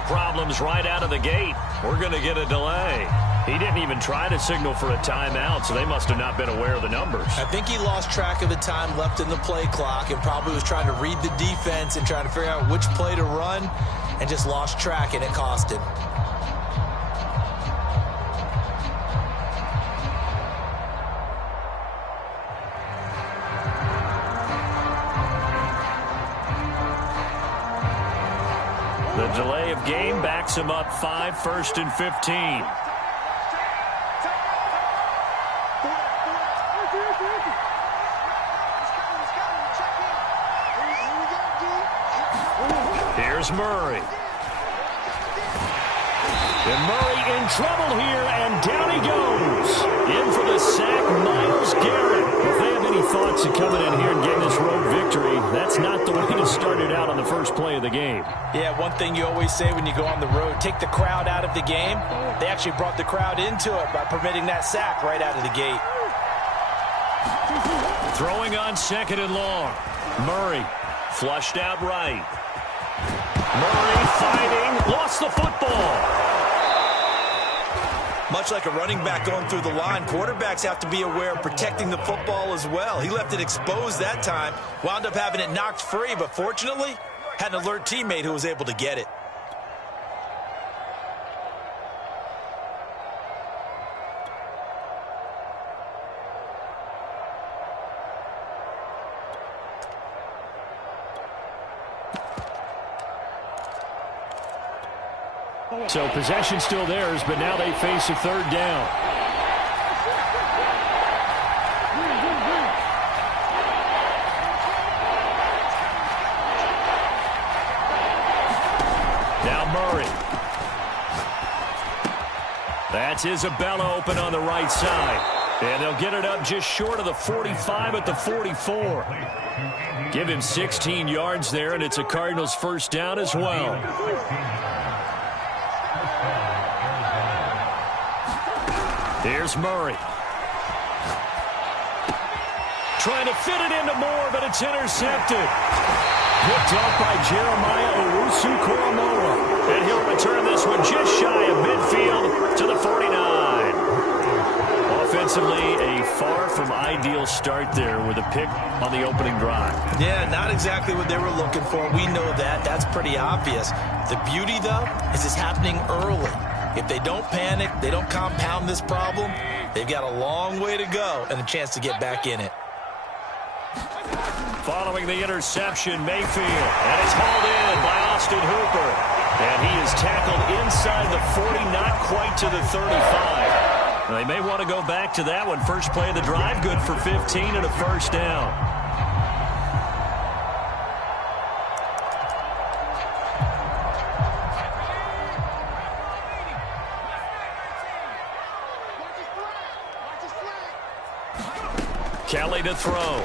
Timeout problems right out of the gate. We're going to get a delay. He didn't even try to signal for a timeout, so they must have not been aware of the numbers. I think he lost track of the time left in the play clock and probably was trying to read the defense and trying to figure out which play to run and just lost track, and it cost him. The delay of game backs him up 5, 1st and 15. Here's Murray. And Murray in trouble here, and down he goes. In for the sack, Myles Garrett. If they have any thoughts of coming in here and getting this road victory, that's not the way to start it out on the first play of the game. Yeah, one thing you always say when you go on the road, take the crowd out of the game. They actually brought the crowd into it by permitting that sack right out of the gate. Throwing on 2nd and long. Murray flushed out right. Murray fighting, lost the football. Much like a running back going through the line, quarterbacks have to be aware of protecting the football as well. He left it exposed that time, wound up having it knocked free, but fortunately, had an alert teammate who was able to get it. So possession still theirs, but now they face a 3rd down. Now Murray. That's Isabella open on the right side. And they'll get it up just short of the 45 at the 44. Give him 16 yards there, and it's a Cardinals 1st down as well. Here's Murray. Trying to fit it into Moore, but it's intercepted. Picked off by Jeremiah Owusu-Koramoah. And he'll return this one just shy of midfield to the 49. Offensively, a far from ideal start there with a pick on the opening drive. Yeah, not exactly what they were looking for. We know that. That's pretty obvious. The beauty, though, is it's happening early. If they don't panic, they don't compound this problem, they've got a long way to go and a chance to get back in it. Following the interception, Mayfield. And it's hauled in by Austin Hooper. And he is tackled inside the 40, not quite to the 35. They may want to go back to that one. First play of the drive, good for 15 and a 1st down. Kelly to throw.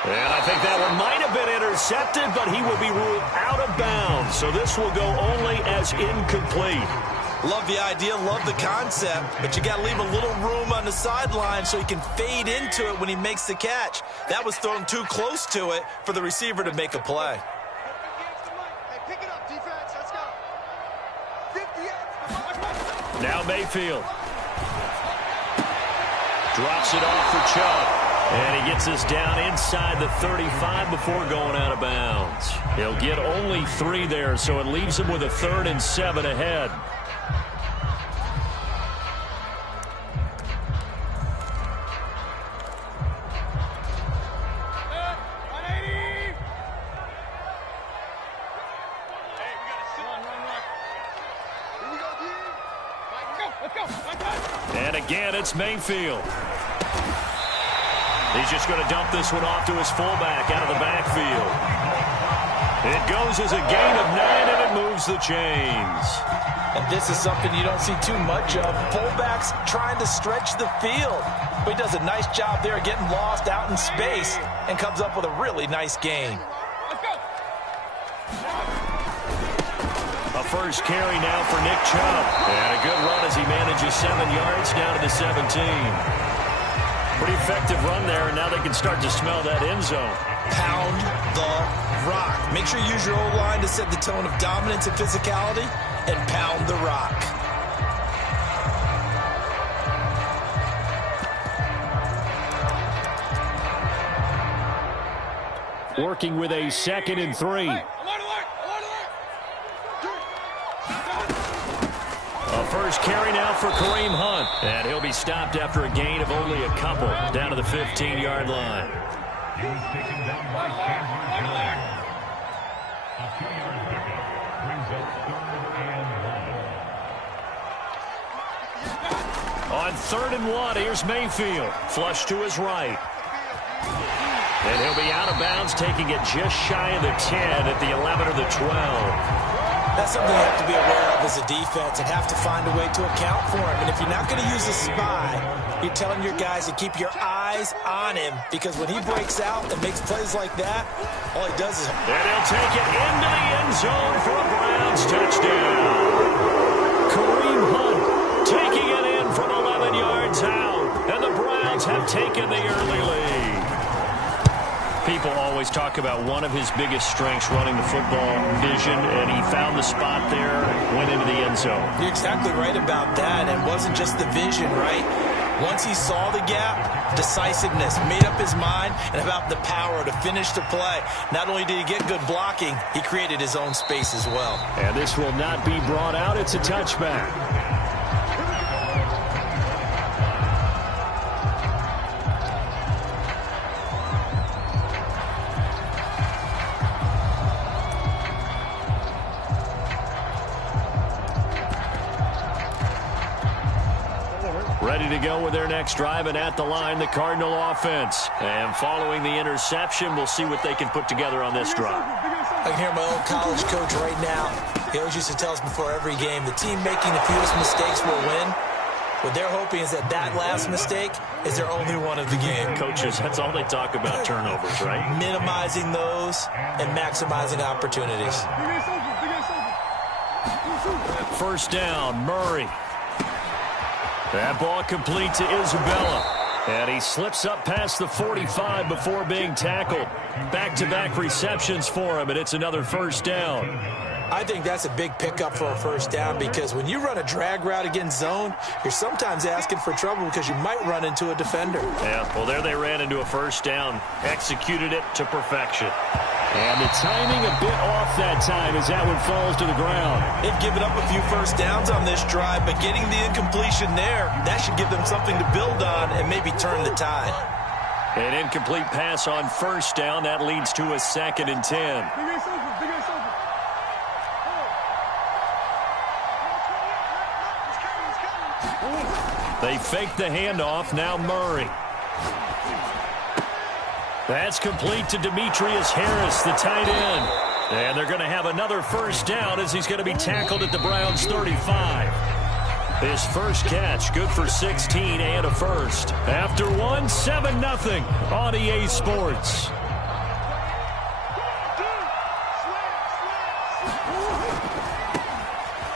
And I think that one might have been intercepted, but he will be ruled out of bounds. So this will go only as incomplete. Love the idea, love the concept, but you got to leave a little room on the sideline so he can fade into it when he makes the catch. That was thrown too close to it for the receiver to make a play. Now Mayfield. Drops it off for Chubb. And he gets us down inside the 35 before going out of bounds. He'll get only 3 there, so it leaves him with a 3rd and 7 ahead. And again, it's Mayfield. He's just going to dump this one off to his fullback out of the backfield. It goes as a gain of 9, and it moves the chains. And this is something you don't see too much of. Fullbacks trying to stretch the field. But he does a nice job there getting lost out in space and comes up with a really nice gain. A first carry now for Nick Chubb. And a good run as he manages 7 yards down to the 17. Pretty effective run there, and now they can start to smell that end zone. Pound the rock. Make sure you use your O-line to set the tone of dominance and physicality and pound the rock. Working with a 2nd and 3. A first carry now for Kareem Hunt. And he'll be stopped after a gain of only a couple down to the 15-yard line. He was taken down by Chandler. A 2-yard pickup brings up 3rd and 1. On 3rd and 1, here's Mayfield. Flush to his right. And he'll be out of bounds, taking it just shy of the 10 at the 11 or the 12. That's something you have to be aware of as a defense and have to find a way to account for him. And if you're not going to use a spy, you're telling your guys to keep your eyes on him, because when he breaks out and makes plays like that, all he does is... And he'll take it into the end zone for a Browns touchdown. Kareem Hunt taking it in from 11 yards out. And the Browns have taken the early lead. People always talk about one of his biggest strengths, running the football, vision, and he found the spot there, went into the end zone. You're exactly right about that, and it wasn't just the vision, right? Once he saw the gap, decisiveness, made up his mind, and about the power to finish the play. Not only did he get good blocking, he created his own space as well. And this will not be brought out. It's a touchback. Ready to go with their next drive, and at the line, the Cardinal offense. And following the interception, we'll see what they can put together on this drive. I can hear my old college coach right now. He always used to tell us before every game, the team making the fewest mistakes will win. What they're hoping is that last mistake is their only one of the game. Coaches, that's all they talk about, turnovers, right? Minimizing those and maximizing opportunities. First down, Murray. That ball complete to Isabella. And he slips up past the 45 before being tackled. Back-to-back receptions for him, and it's another first down. I think that's a big pickup for a first down, because when you run a drag route against zone, you're sometimes asking for trouble because you might run into a defender. Yeah, well, there they ran into a first down. Executed it to perfection. And the timing a bit off that time as that one falls to the ground. They've given up a few first downs on this drive, but getting the incompletion there, that should give them something to build on and maybe turn the tide. An incomplete pass on first down. That leads to a 2nd and 10. They fake the handoff. Now Murray. That's complete to Demetrius Harris, the tight end. And they're going to have another first down as he's going to be tackled at the Browns' 35. His first catch, good for 16 and a first. After one, 7-0 on EA Sports.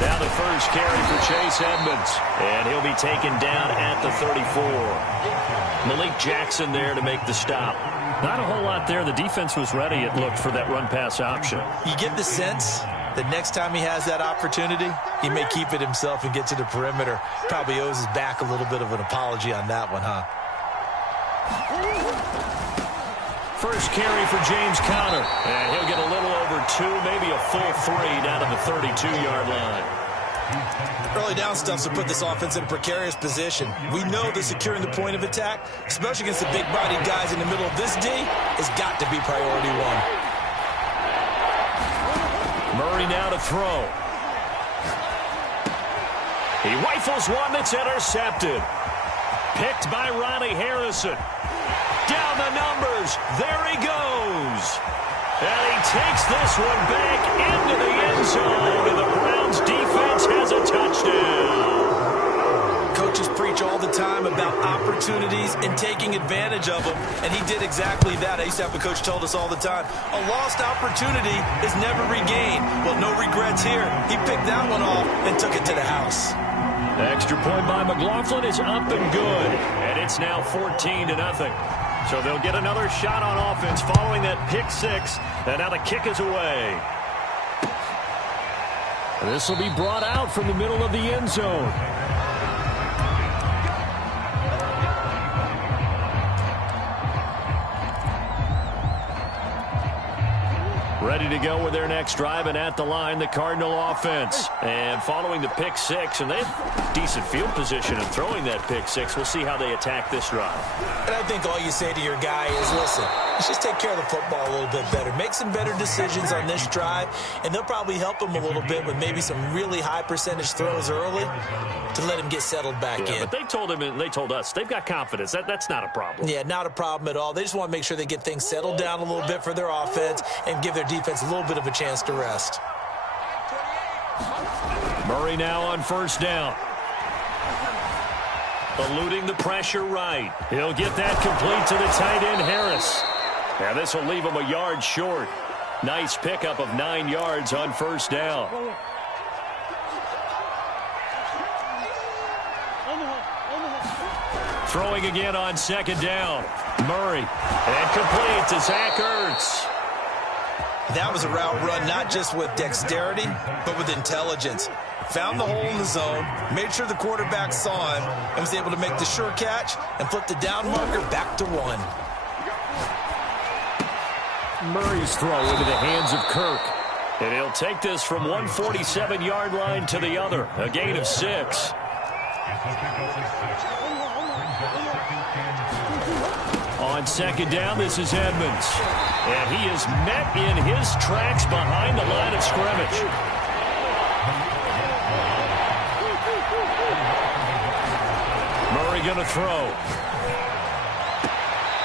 Now the first carry for Chase Edmonds. And he'll be taken down at the 34. Malik Jackson there to make the stop. Not a whole lot there. The defense was ready, it looked, for that run-pass option. You get the sense that next time he has that opportunity, he may keep it himself and get to the perimeter. Probably owes his back a little bit of an apology on that one, huh? First carry for James Conner. And he'll get a little over 2, maybe a full 3 down to the 32-yard line. Early down stuff to put this offense in a precarious position. We know that securing the point of attack, especially against the big-bodied guys in the middle of this D, has got to be priority one. Murray now to throw. He rifles one that's intercepted. Picked by Ronnie Harrison. Down the numbers. There he goes. And he takes this one back into the end zone. And the Browns defense has a touchdown. Coaches preach all the time about opportunities and taking advantage of them, and he did exactly that. I used to have a coach told us all the time, a lost opportunity is never regained. Well, no regrets here. He picked that one off and took it to the house. The extra point by McLaughlin is up and good, and it's now 14-0. So they'll get another shot on offense following that pick six. And now the kick is away. This will be brought out from the middle of the end zone. Ready to go with their next drive, and at the line, the Cardinal offense. And following the pick six, and they have decent field position in throwing that pick six. We'll see how they attack this drive. And I think all you say to your guy is, listen, let's just take care of the football a little bit better. Make some better decisions on this drive, and they'll probably help him a little bit with maybe some really high percentage throws early to let him get settled back in. But they told him, and they told us, they've got confidence. That's not a problem. Yeah, not a problem at all. They just want to make sure they get things settled down a little bit for their offense and give their defense a little bit of a chance to rest. Murray now on first down. Eluding the pressure right. He'll get that complete to the tight end, Harris. Now this will leave him a yard short. Nice pickup of 9 yards on first down. Throwing again on second down. Murray. And complete to Zach Ertz. That was a route run not just with dexterity, but with intelligence. Found the hole in the zone, made sure the quarterback saw him, and was able to make the sure catch and flip the down marker back to 1. Murray's throw into the hands of Kirk. And he'll take this from 147-yard line to the other. A gain of 6. On second down, this is Edmonds. And he is met in his tracks behind the line of scrimmage. Murray going to throw.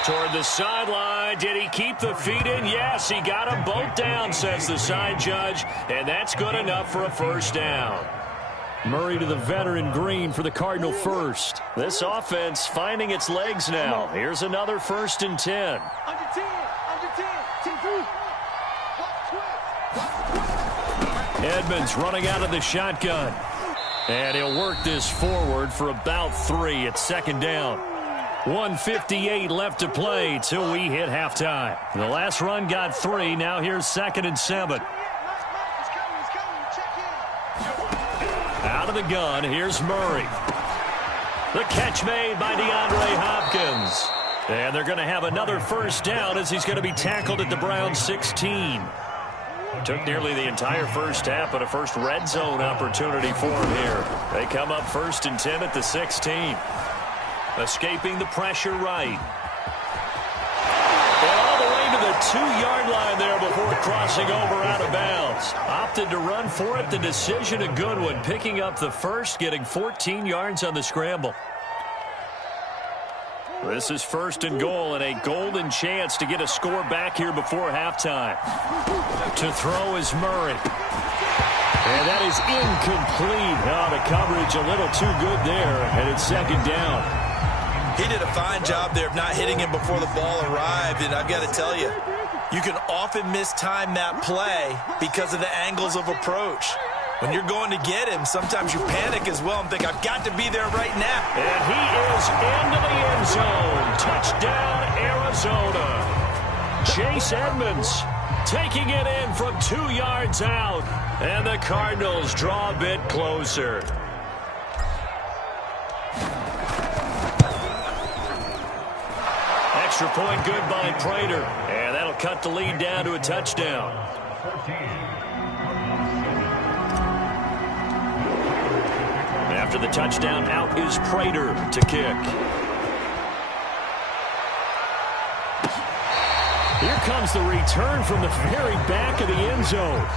Toward the sideline. Did he keep the feet in? Yes, he got them both down, says the side judge. And that's good enough for a first down. Murray to the veteran Green for the Cardinal first. This offense finding its legs now. Here's another 1st and 10. Edmonds running out of the shotgun. And he'll work this forward for about 3 at second down. 1:58 left to play till we hit halftime. The last run got 3. Now here's 2nd and 7. Out of the gun, here's Murray. The catch made by DeAndre Hopkins. And they're going to have another first down as he's going to be tackled at the Browns 16. Took nearly the entire first half, but a first red zone opportunity for him here. They come up 1st and 10 at the 16. Escaping the pressure right. And all the way to the 2-yard line there before crossing over out of bounds. Opted to run for it. The decision a good one. Picking up the first, getting 14 yards on the scramble. This is 1st and goal and a golden chance to get a score back here before halftime. To throw is Murray. And that is incomplete. Oh, the coverage a little too good there, and it's 2nd down. He did a fine job there of not hitting him before the ball arrived, and I've got to tell you, you can often mistime that play because of the angles of approach. When you're going to get him, sometimes you panic as well and think, I've got to be there right now. And he is into the end zone. Touchdown, Arizona. Chase Edmonds taking it in from 2 yards out. And the Cardinals draw a bit closer. Extra point good by Prater. And that'll cut the lead down to a touchdown. After the touchdown, out is Prater to kick. Here comes the return from the very back of the end zone.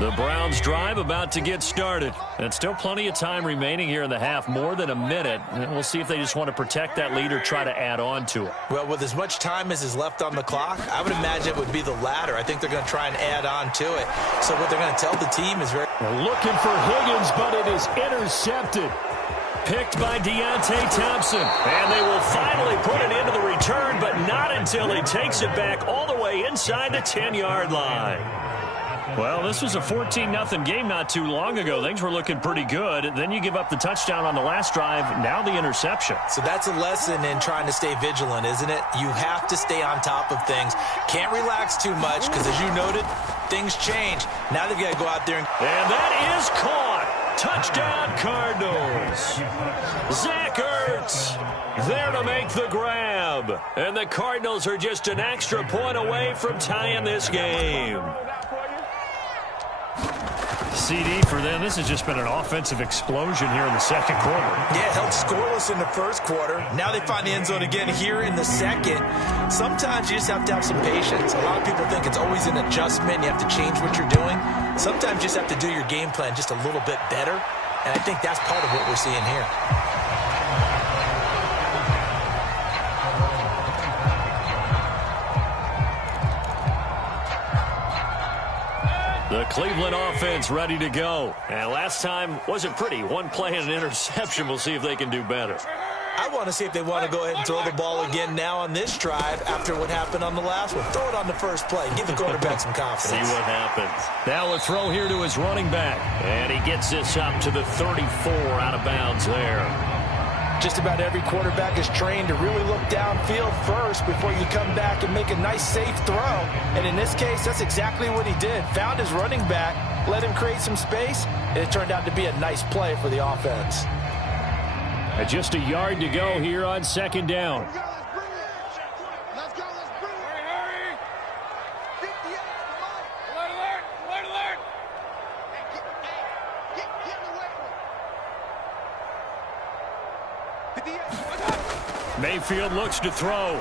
The Browns drive about to get started. And still plenty of time remaining here in the half, more than a minute. And we'll see if they just want to protect that lead or try to add on to it. Well, with as much time as is left on the clock, I would imagine it would be the latter. I think they're going to try and add on to it. So what they're going to tell the team is very... Looking for Higgins, but it is intercepted. picked by Deontay Thompson. And they will finally put it into the return, but not until he takes it back all the way inside the 10-yard line. Well, this was a 14-0 game not too long ago. Things were looking pretty good. Then you give up the touchdown on the last drive. Now the interception. So that's a lesson in trying to stay vigilant, isn't it? You have to stay on top of things. Can't relax too much because, as you noted, things change. Now they've got to go out there. And that is caught. Touchdown, Cardinals. Zach Ertz there to make the grab. And the Cardinals are just an extra point away from tying this game. CD for them. This has just been an offensive explosion here in the second quarter. Yeah, held scoreless in the first quarter. Now they find the end zone again here in the second. Sometimes you just have to have some patience. A lot of people think it's always an adjustment. You have to change what you're doing. Sometimes you just have to do your game plan just a little bit better. And I think that's part of what we're seeing here. The Cleveland offense ready to go. And last time wasn't pretty. One play and an interception. We'll see if they can do better. I want to see if they want to go ahead and throw the ball again now on this drive after what happened on the last one. Throw it on the first play. Give the quarterback some confidence. See what happens. Now a throw here to his running back. And he gets this up to the 34 out of bounds there. Just about every quarterback is trained to really look downfield first before you come back and make a nice, safe throw. And in this case, that's exactly what he did. Found his running back, let him create some space, and it turned out to be a nice play for the offense. And just a yard to go here on second down. Mayfield looks to throw.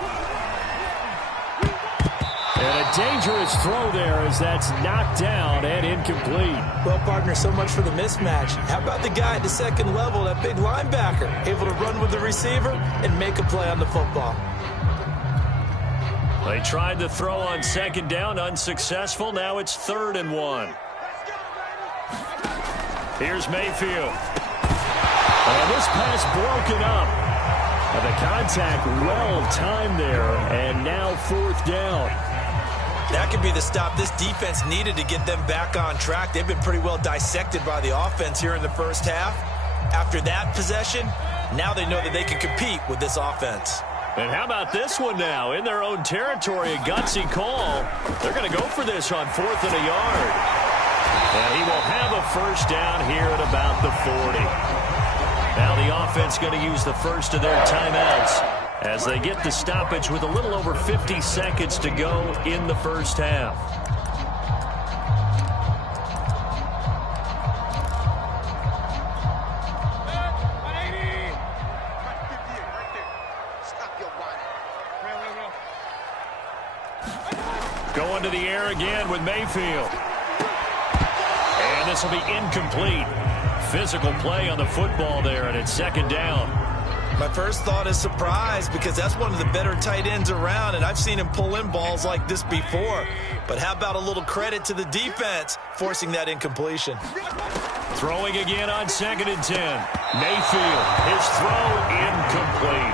And a dangerous throw there as that's knocked down and incomplete. Well, partner, so much for the mismatch. How about the guy at the second level, that big linebacker, able to run with the receiver and make a play on the football? They tried to throw on second down, unsuccessful. Now it's 3rd and 1. Here's Mayfield. And this pass broken up. And the contact well timed there, and now 4th down. That could be the stop this defense needed to get them back on track. They've been pretty well dissected by the offense here in the first half. After that possession, now they know that they can compete with this offense. And how about this one now? In their own territory, a gutsy call. They're going to go for this on 4th and a yard. And he will have a first down here at about the 40. Now the offense going to use the first of their timeouts as they get the stoppage with a little over 50 seconds to go in the first half. Going to the air again with Mayfield. And this will be incomplete. Physical play on the football there, and it's 2nd down. My first thought is surprise because that's one of the better tight ends around, and I've seen him pull in balls like this before. But how about a little credit to the defense forcing that incompletion? Throwing again on 2nd and 10. Mayfield, his throw incomplete.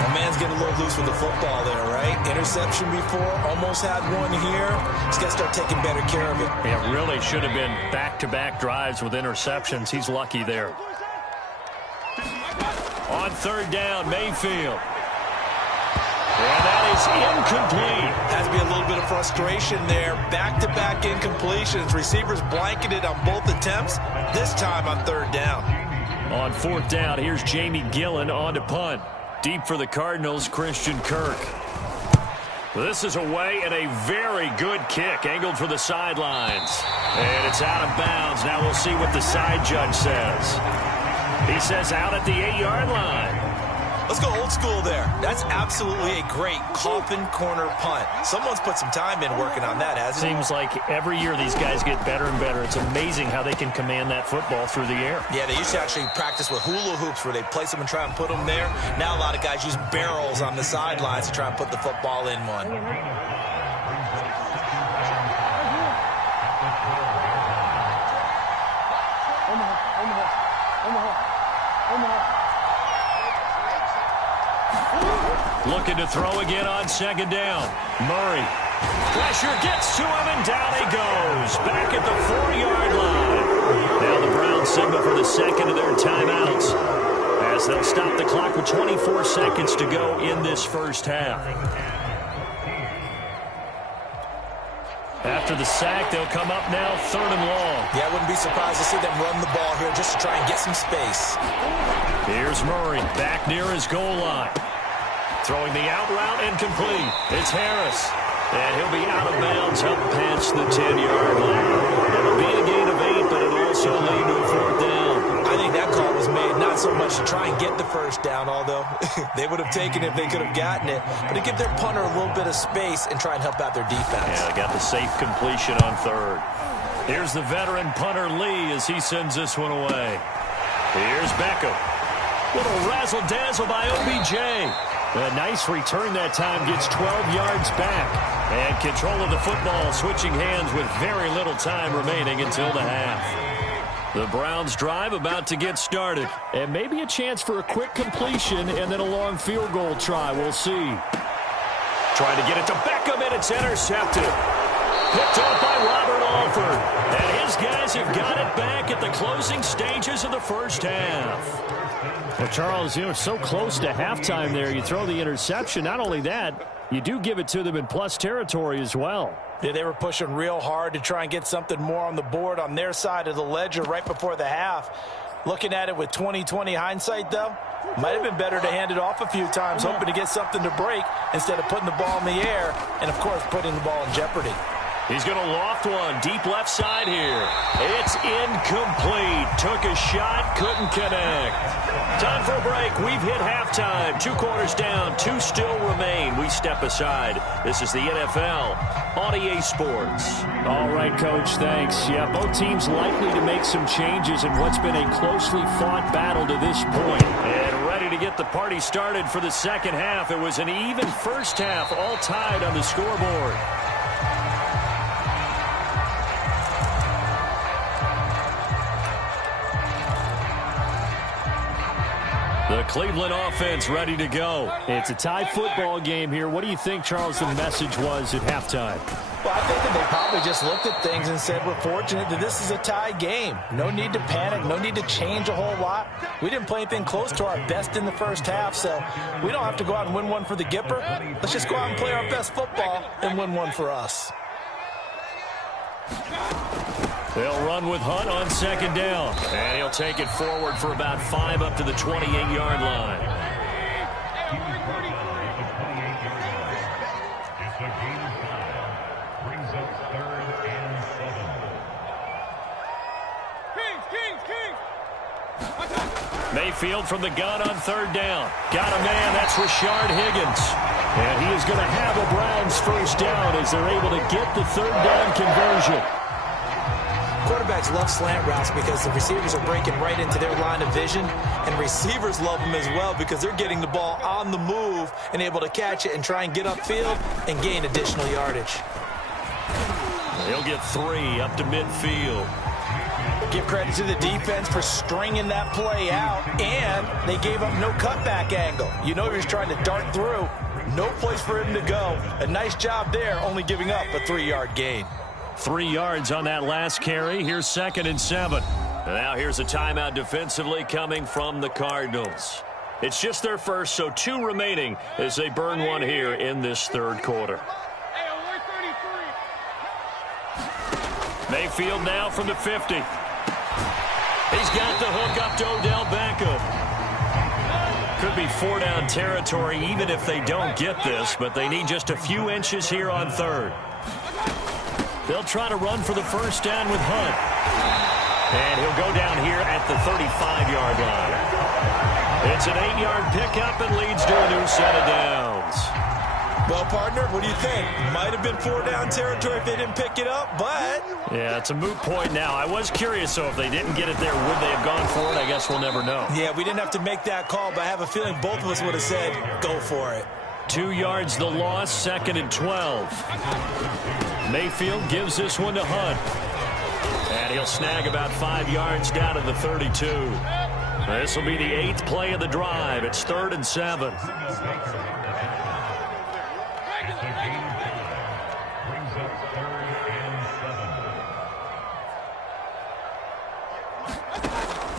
The man's getting a little loose with the football there, right? Interception before, almost had one here. He's got to start taking better care of it. It really should have been back-to-back drives with interceptions. He's lucky there. On 3rd down, Mayfield. And that is incomplete. Has to be a little bit of frustration there. Back-to-back incompletions. Receivers blanketed on both attempts, this time on 3rd down. On 4th down, here's Jamie Gillen on to punt. Deep for the Cardinals, Christian Kirk. This is away and a very good kick, angled for the sidelines. And it's out of bounds. Now we'll see what the side judge says. He says out at the 8-yard line. Let's go old school there. That's absolutely a great coffin corner punt. Someone's put some time in working on that, hasn't it? Seems like every year these guys get better and better. It's amazing how they can command that football through the air. Yeah, they used to actually practice with hula hoops where they place them and try and put them there. Now a lot of guys use barrels on the sidelines to try and put the football in one. Omaha. Looking to throw again on second down. Murray. Pressure gets to him, and down he goes. Back at the 4-yard line. Now the Browns signal for the second of their timeouts, as they'll stop the clock with 24 seconds to go in this first half. After the sack, they'll come up now 3rd and long. Yeah, I wouldn't be surprised to see them run the ball here just to try and get some space. Here's Murray back near his goal line. Throwing the out route incomplete. It's Harris. And he'll be out of bounds up past the 10-yard line. It'll be a gain of 8, but it'll also lead to a 4th down. I think that call was made not so much to try and get the first down, although they would have taken it if they could have gotten it, but to give their punter a little bit of space and try and help out their defense. Yeah, they got the safe completion on 3rd. Here's the veteran punter Lee as he sends this one away. Here's Beckham. Little razzle-dazzle by OBJ. A nice return that time, gets 12 yards back. And control of the football switching hands with very little time remaining until the half. The Browns drive about to get started. And maybe a chance for a quick completion and then a long field goal try. We'll see. Trying to get it to Beckham, and it's intercepted. Picked up by Robert Alford. And his guys have got it back at the closing stages of the first half. Well, Charles, you know, so close to halftime there. You throw the interception. Not only that, you do give it to them in plus territory as well. Yeah, they were pushing real hard to try and get something more on the board on their side of the ledger right before the half. Looking at it with 20/20 hindsight, though, might have been better to hand it off a few times, hoping to get something to break instead of putting the ball in the air and, of course, putting the ball in jeopardy. He's going to loft one deep left side here. It's incomplete. Took a shot, couldn't connect. Time for a break. We've hit halftime. 2 quarters down, 2 still remain. We step aside. This is the NFL on EA Sports. All right, Coach, thanks. Yeah, both teams likely to make some changes in what's been a closely fought battle to this point. And ready to get the party started for the second half. It was an even first half, all tied on the scoreboard. The Cleveland offense ready to go. It's a tie football game here. What do you think, Charles, the message was at halftime? Well, I think that they probably just looked at things and said, we're fortunate that this is a tie game. No need to panic. No need to change a whole lot. We didn't play anything close to our best in the first half, so we don't have to go out and win one for the Gipper. Let's just go out and play our best football and win one for us. They'll run with Hunt on second down. And he'll take it forward for about 5 up to the 28-yard line. It's a gain of 5. Brings up 3rd and 7. Mayfield from the gun on 3rd down. Got a man. That's Rashard Higgins. And he is going to have a Browns first down as they're able to get the 3rd down conversion. Quarterbacks love slant routes because the receivers are breaking right into their line of vision, and receivers love them as well because they're getting the ball on the move and able to catch it and try and get upfield and gain additional yardage. He'll get 3 up to midfield. Give credit to the defense for stringing that play out, and they gave up no cutback angle. You know he was trying to dart through. No place for him to go. A nice job there, only giving up a 3-yard gain. 3 yards on that last carry. Here's 2nd and 7. Now here's a timeout defensively coming from the Cardinals. It's just their first, so 2 remaining as they burn one here in this 3rd quarter. Mayfield now from the 50. He's got the hook up to Odell Beckham. Could be 4-down territory even if they don't get this, but they need just a few inches here on 3rd. They'll try to run for the first down with Hunt. And he'll go down here at the 35-yard line. It's an 8-yard pickup and leads to a new set of downs. Well, partner, what do you think? Might have been 4-down territory if they didn't pick it up, but... Yeah, it's a moot point now. I was curious, so if they didn't get it there, would they have gone for it? I guess we'll never know. Yeah, we didn't have to make that call, but I have a feeling both of us would have said, go for it. 2 yards the loss, 2nd and 12. Mayfield gives this one to Hunt. And he'll snag about 5 yards down to the 32. This will be the 8th play of the drive. It's 3rd and 7.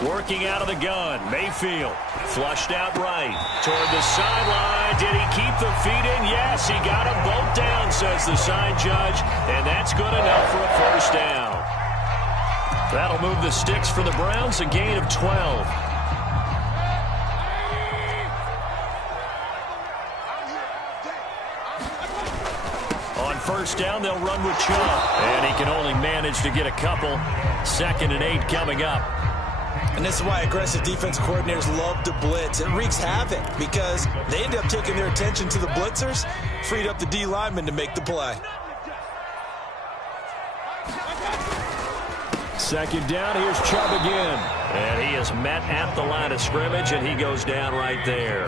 Working out of the gun, Mayfield. Flushed out right. Toward the sideline. Did he keep the feet in? Yes, he got them both down, says the side judge. And that's good enough for a first down. That'll move the sticks for the Browns, a gain of 12. On first down, they'll run with Chubb. And he can only manage to get a couple. 2nd and 8 coming up. And this is why aggressive defense coordinators love to blitz. It wreaks havoc because they end up taking their attention to the blitzers, freed up the D lineman to make the play. 2nd down, here's Chubb again. And he is met at the line of scrimmage, and he goes down right there.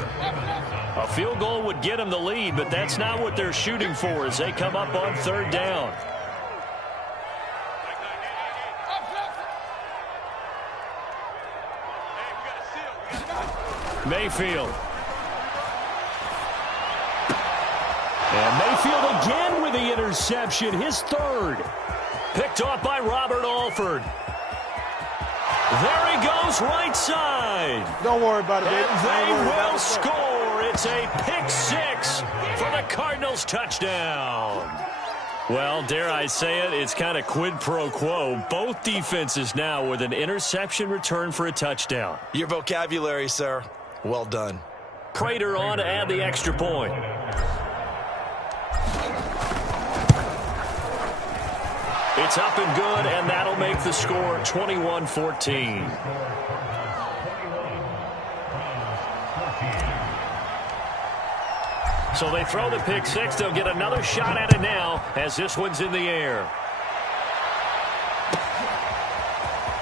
A field goal would get him the lead, but that's not what they're shooting for as they come up on 3rd down. Mayfield. And Mayfield again with the interception, his 3rd. Picked off by Robert Alford. There he goes, right side. Don't worry about it, baby. And they will score. It's a pick 6 for the Cardinals touchdown. Well, dare I say it, it's kind of quid pro quo. Both defenses now with an interception return for a touchdown. Your vocabulary, sir. Well done. Prater on to add the extra point. It's up and good, and that'll make the score 21-14. So they throw the pick 6. They'll get another shot at it now as this one's in the air.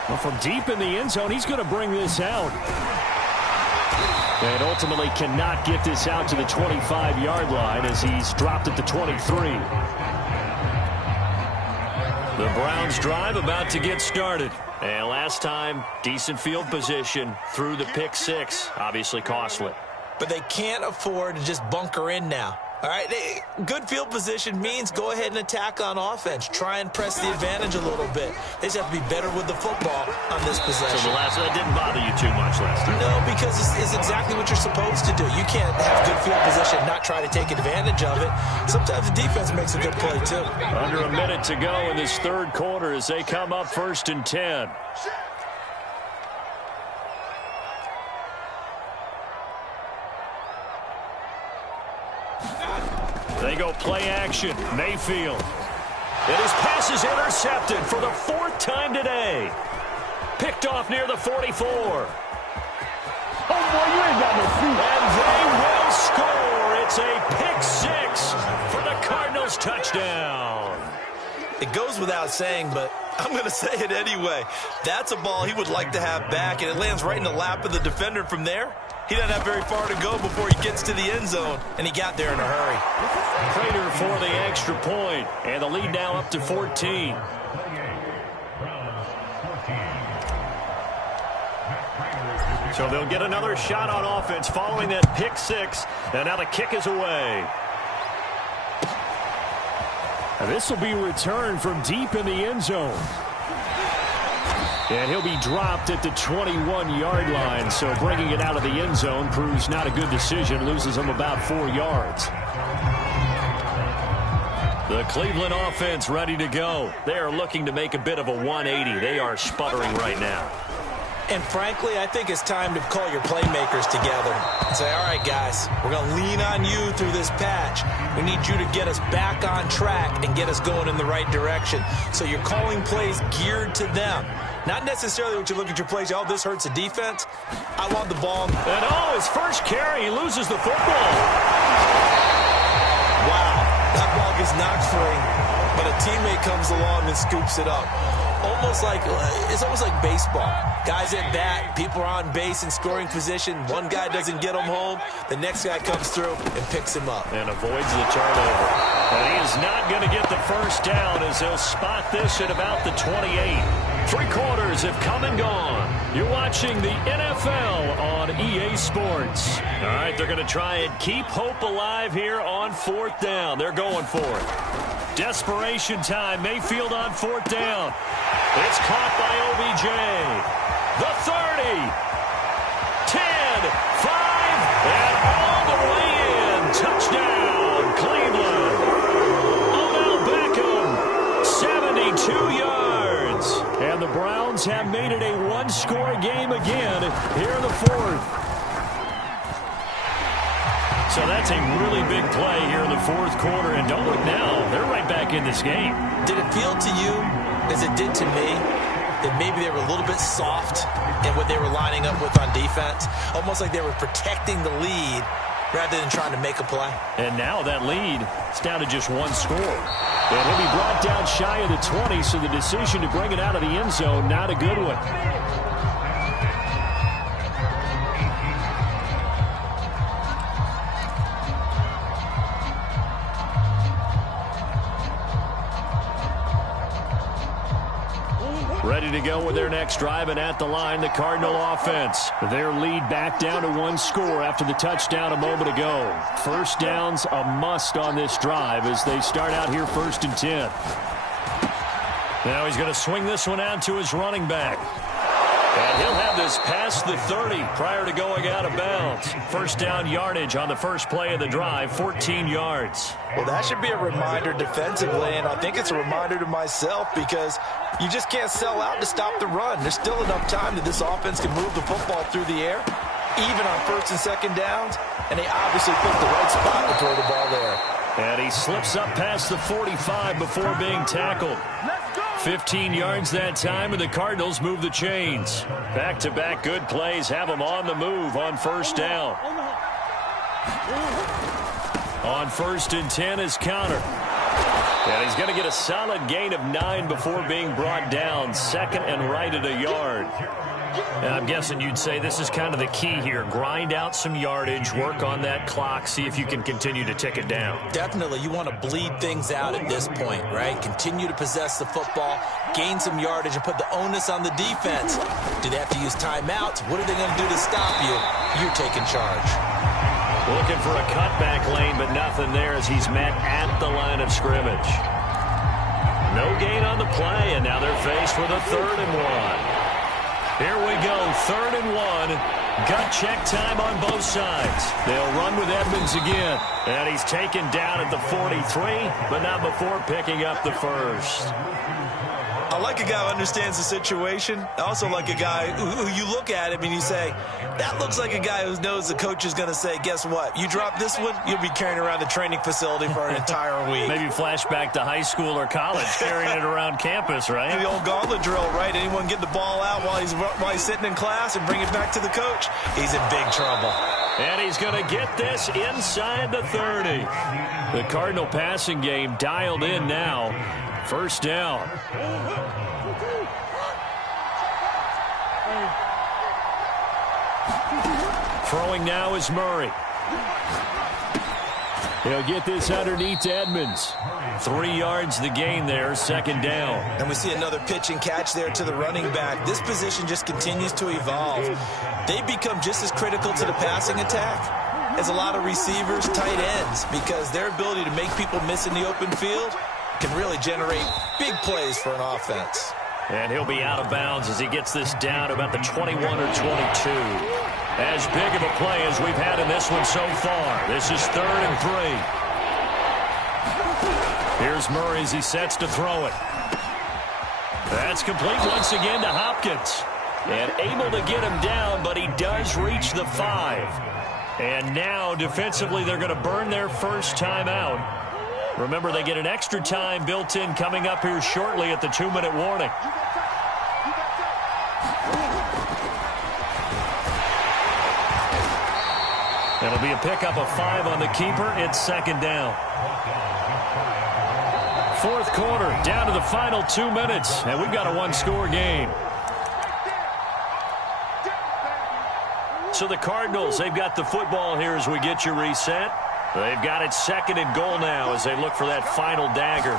Well, from deep in the end zone, he's going to bring this out. And ultimately cannot get this out to the 25-yard line as he's dropped at the 23. The Browns drive about to get started. And last time, decent field position through the pick 6. Obviously costly. But they can't afford to just bunker in now. All right, good field position means go ahead and attack on offense. Try and press the advantage a little bit. They just have to be better with the football on this possession. So that didn't bother you too much last time? No, because it's exactly what you're supposed to do. You can't have good field position and not try to take advantage of it. Sometimes the defense makes a good play, too. Under a minute to go in this 3rd quarter as they come up 1st and 10. They go play action. Mayfield. And his pass is intercepted for the 4th time today. Picked off near the 44. Oh, boy, you ain't got no feet. And they will score. It's a pick 6 for the Cardinals touchdown. It goes without saying, but I'm going to say it anyway. That's a ball he would like to have back, and it lands right in the lap of the defender from there. He doesn't have very far to go before he gets to the end zone, and he got there in a hurry. Prater for the extra point, and the lead now up to 14. So they'll get another shot on offense following that pick 6, and now the kick is away. This will be returned from deep in the end zone. And he'll be dropped at the 21-yard line, so bringing it out of the end zone proves not a good decision, loses him about 4 yards. The Cleveland offense ready to go. They are looking to make a bit of a 180. They are sputtering right now. And frankly, I think it's time to call your playmakers together and say, all right, guys, we're going to lean on you through this patch. We need you to get us back on track and get us going in the right direction. So you're calling plays geared to them. Not necessarily what you look at your plays, oh, this hurts the defense. I want the ball. And oh, his first carry, he loses the football. Wow, that ball gets knocked free, but a teammate comes along and scoops it up. It's almost like baseball. Guys at bat, people are on base in scoring position. One guy doesn't get him home. The next guy comes through and picks him up. And avoids the turnover. And he is not going to get the first down as they'll spot this at about the 28. 3 quarters have come and gone. You're watching the NFL on EA Sports. All right, they're going to try and keep hope alive here on 4th down. They're going for it. Desperation time. Mayfield on 4th down. It's caught by OBJ. the 30, 10, 5, and all the way in. Touchdown, Cleveland. Odell Beckham, 72 yards. And the Browns have made it a one-score game again here in the fourth. So that's a really big play here in the fourth quarter. And don't look now, they're right back in this game. Did it feel to you, as it did to me, that maybe they were a little bit soft in what they were lining up with on defense? Almost like they were protecting the lead rather than trying to make a play. And now that lead is down to just one score. And he'll be brought down shy of the 20, so the decision to bring it out of the end zone, not a good one. Ready to go with their next drive, and at the line, the Cardinal offense. Their lead back down to one score after the touchdown a moment ago. First down's a must on this drive as they start out here 1st and 10. Now he's going to swing this one out to his running back. And he'll have this past the 30 prior to going out of bounds. First down yardage on the first play of the drive, 14 yards. Well, that should be a reminder defensively, and I think it's a reminder to myself because you just can't sell out to stop the run. There's still enough time that this offense can move the football through the air, even on 1st and 2nd downs, and they obviously picked the right spot to throw the ball there. And he slips up past the 45 before being tackled. 15 yards that time, and the Cardinals move the chains. Back-to-back good plays have them on the move on first down. On 1st and 10 is Counter. And he's going to get a solid gain of 9 before being brought down. 2nd and right at a yard. And I'm guessing you'd say this is kind of the key here. Grind out some yardage, work on that clock, see if you can continue to tick it down. Definitely, you want to bleed things out at this point, right? Continue to possess the football, gain some yardage, and put the onus on the defense. Do they have to use timeouts? What are they going to do to stop you? You're taking charge. Looking for a cutback lane, but nothing there as he's met at the line of scrimmage. No gain on the play, and now they're faced with a 3rd and 1. Here we go, 3rd and 1. Gut check time on both sides. They'll run with Edmonds again. And he's taken down at the 43, but not before picking up the first. I like a guy who understands the situation. I also like a guy who you look at him and you say, that looks like a guy who knows the coach is going to say, guess what? You drop this one, you'll be carrying around the training facility for an entire week. Maybe flashback to high school or college, carrying it around campus, right? The old gauntlet drill, right? Anyone get the ball out while he's sitting in class and bring it back to the coach? He's in big trouble. And he's going to get this inside the 30. The Cardinal passing game dialed in now. First down. Throwing now is Murray. He'll get this underneath to Edmonds. 3 yards the gain there, 2nd down. And we see another pitch and catch there to the running back. This position just continues to evolve. They become just as critical to the passing attack as a lot of receivers, tight ends, because their ability to make people miss in the open field can really generate big plays for an offense. And he'll be out of bounds as he gets this down to about the 21 or 22. As big of a play as we've had in this one so far. This is 3rd and 3. Here's Murray as he sets to throw it. That's complete once again to Hopkins. And able to get him down, but he does reach the 5. And now defensively they're going to burn their first time out. Remember, they get an extra time built in coming up here shortly at the 2-minute warning. It'll be a pickup of 5 on the keeper. It's 2nd down. 4th quarter, down to the final 2 minutes, and we've got a one-score game. So the Cardinals, they've got the football here as we get you reset. They've got it 2nd and goal now as they look for that final dagger.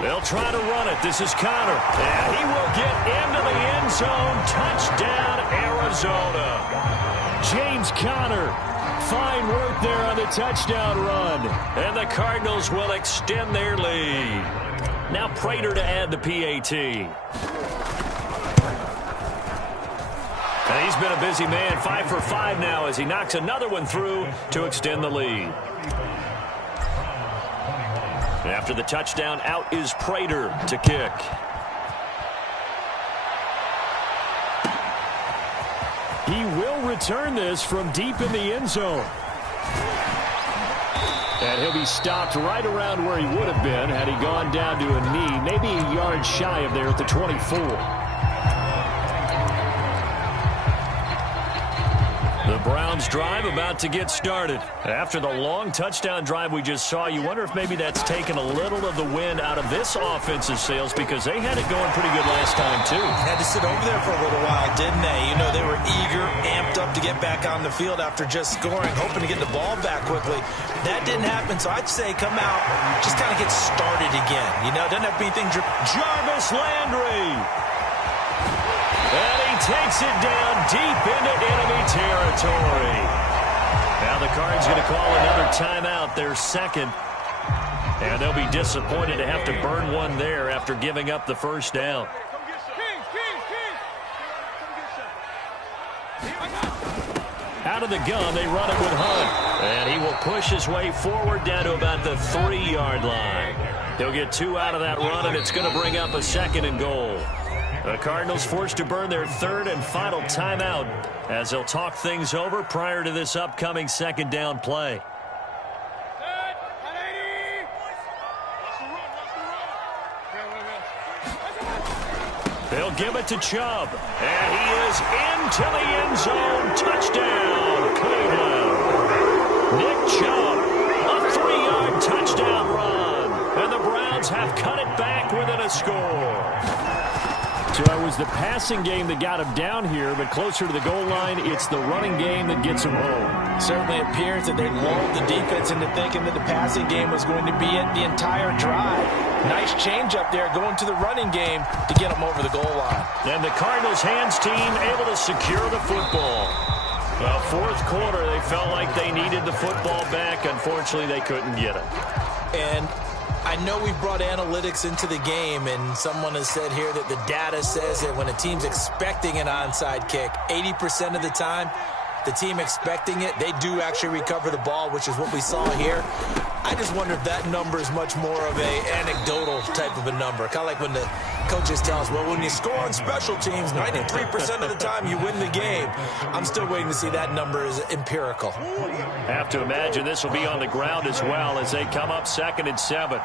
They'll try to run it. This is Conner. And he will get into the end zone. Touchdown, Arizona. James Conner. Fine work there on the touchdown run. And the Cardinals will extend their lead. Now Prater to add the PAT. been a busy man. 5 for 5 now as he knocks another one through to extend the lead. After the touchdown, out is Prater to kick. He will return this from deep in the end zone. And he'll be stopped right around where he would have been had he gone down to a knee, maybe a yard shy of there at the 24. The Browns drive about to get started. After the long touchdown drive we just saw, you wonder if maybe that's taken a little of the wind out of this offensive sails because they had it going pretty good last time too. Had to sit over there for a little while, didn't they? You know, they were eager, amped up to get back on the field after just scoring, hoping to get the ball back quickly. That didn't happen, so I'd say come out, just kind of get started again. You know, doesn't have to be anything. Jarvis Landry. And he takes it down deep into enemy territory. Now the Cards going to call another timeout, their second. And they'll be disappointed to have to burn one there after giving up the first down. Out of the gun, they run it with Hunt. And he will push his way forward down to about the 3-yard line. He'll get 2 out of that run, and it's going to bring up a 2nd and goal. The Cardinals forced to burn their 3rd and final timeout as they'll talk things over prior to this upcoming 2nd down play. They'll give it to Chubb, and he is into the end zone. Touchdown, Cleveland. Nick Chubb, a 3-yard touchdown run, and the Browns have cut it back within a score. So it was the passing game that got him down here, but closer to the goal line, it's the running game that gets him home. Certainly appears that they lulled the defense into thinking that the passing game was going to be it the entire drive. Nice change up there going to the running game to get them over the goal line. And the Cardinals hands team able to secure the football. Well, 4th quarter, they felt like they needed the football back. Unfortunately, they couldn't get it. And I know we brought analytics into the game, and someone has said here that the data says that when a team's expecting an onside kick, 80% of the time, the team expecting it, they do actually recover the ball, which is what we saw here. I just wonder if that number is much more of a anecdotal type of a number. Kind of like when the coaches tell us, well, when you score on special teams, 93% of the time you win the game. I'm still waiting to see that number is empirical. Have to imagine this will be on the ground as well as they come up 2nd and 7.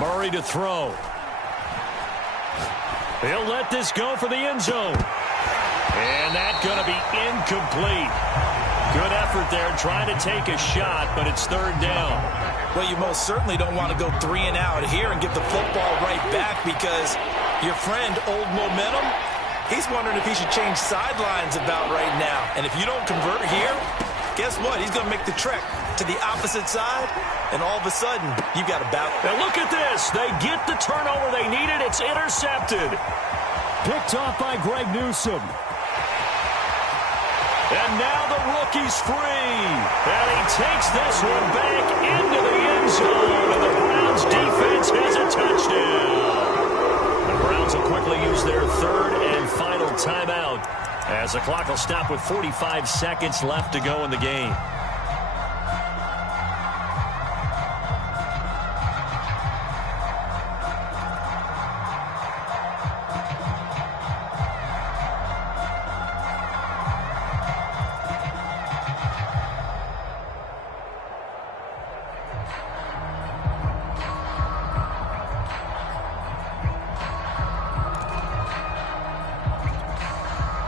Murray to throw. He'll let this go for the end zone. And that's going to be incomplete. Good effort there trying to take a shot, but it's 3rd down. Well, you most certainly don't want to go 3 and out here and give the football right back because your friend, Old Momentum, he's wondering if he should change sidelines about right now. And if you don't convert here, guess what? He's going to make the trek to the opposite side, and all of a sudden, you got a battle. And look at this. They get the turnover they needed. It's intercepted. Picked off by Greg Newsome. And now the rookie's free. And he takes this one back into the end zone. And the Browns defense has a touchdown. The Browns will quickly use their 3rd and final timeout as the clock will stop with 45 seconds left to go in the game.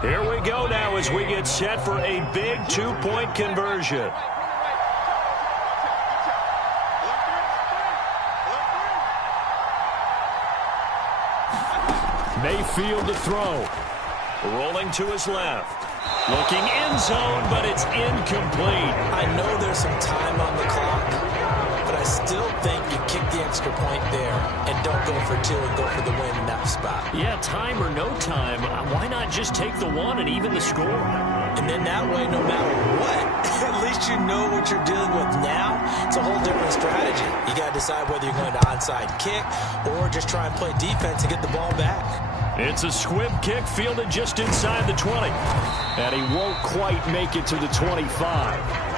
Here we go now as we get set for a big 2-point conversion. Mayfield to throw. Rolling to his left. Looking end zone, but it's incomplete. I know there's some time on the clock, but I still think you kick the extra point there and don't go for two and go for the win in that spot. Yeah, time or no time, why not just take the one and even the score? And then that way, no matter what, at least you know what you're dealing with now. It's a whole different strategy. You got to decide whether you're going to onside kick or just try and play defense and get the ball back. It's a squib kick fielded just inside the 20. And he won't quite make it to the 25.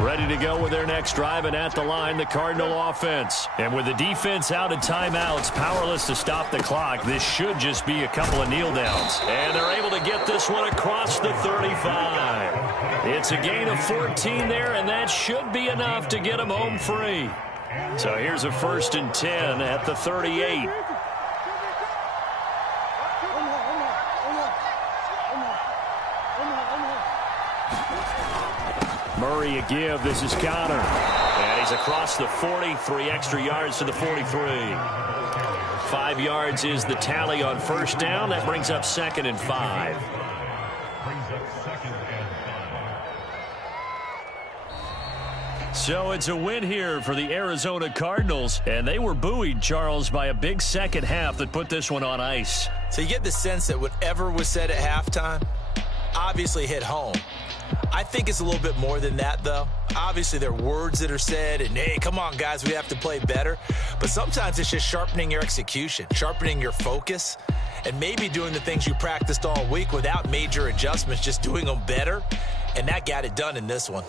Ready to go with their next drive, and at the line, the Cardinal offense. And with the defense out of timeouts, powerless to stop the clock, this should just be a couple of kneel downs. And they're able to get this one across the 35. It's a gain of 14 there, and that should be enough to get them home free. So here's a 1st and 10 at the 38. Murray a give. This is Connor. And he's across the 40. 3 extra yards to the 43. 5 yards is the tally on 1st down. That brings up 2nd and 5. So it's a win here for the Arizona Cardinals. And they were buoyed, Charles, by a big second half that put this one on ice. So you get the sense that whatever was said at halftime obviously hit home. I think it's a little bit more than that, though. Obviously, there are words that are said, and, hey, come on, guys, we have to play better. But sometimes it's just sharpening your execution, sharpening your focus, and maybe doing the things you practiced all week without major adjustments, just doing them better. And that got it done in this one.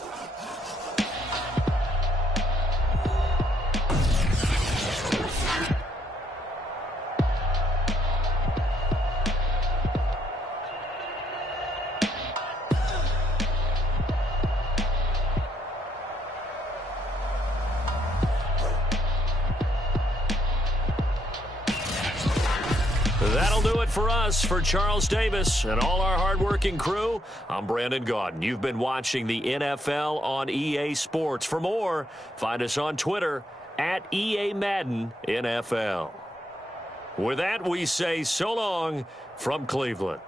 That'll do it for us. For Charles Davis and all our hardworking crew, I'm Brandon Gaudin. You've been watching the NFL on EA Sports. For more, find us on Twitter at EA Madden NFL. With that, we say so long from Cleveland.